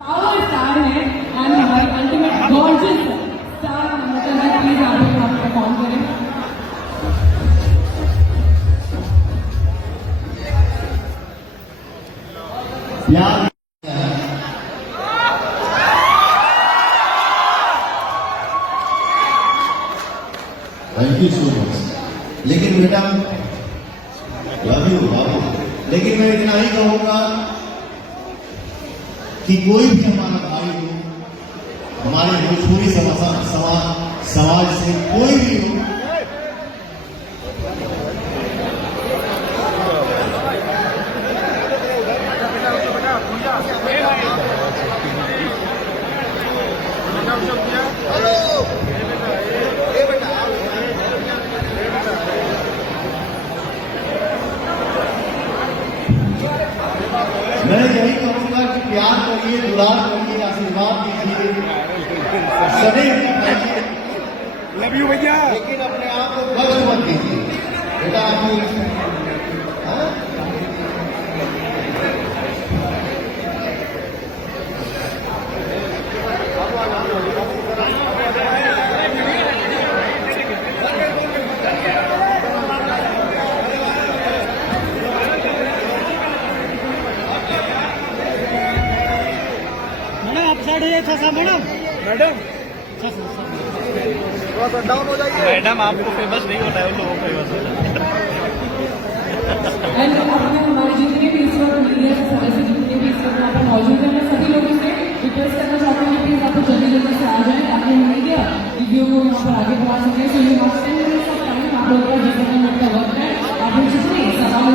Power star है and हमारी ultimate gorgeous star मतलब है, प्लीज आप लोग आप परफॉर्म करें। यार थैंक यू सो मच। लेकिन बेटा लव यू बाबू, लेकिन मैं इतना ही कहूंगा कि कोई भी हमारा भाई हो, हमारे भोजपुरी समाज से कोई भी हो, मैं यही कहूंगा कि प्यार करिए, दुलार करिए, आशीर्वाद दीजिए, सदैव दिखाइए, लव यू भैया। लेकिन अपने आप को कष्ट मत दीजिए बेटा। आप मैडम थोड़ा सा डाउन हो जाइए। मैडम आपको फेमस नहीं होता है, उन लोगों को फेमस होता है। एंड अपने हमारे जितने भी इस वक्त मीडिया के सदस्य जितने भी इस वक्त यहाँ पर मौजूद हैं, मैं सभी लोगों से रिक्वेस्ट करना चाहता हूँ कि प्लीज आप लोग जल्दी जल्दी से आ जाएं ताकि मीडिया वीडियो को यहाँ पर आगे बढ़ा सके। तो ये आप लोगों का जितना मिनट का वक्त है, आप लोग जितने सवाल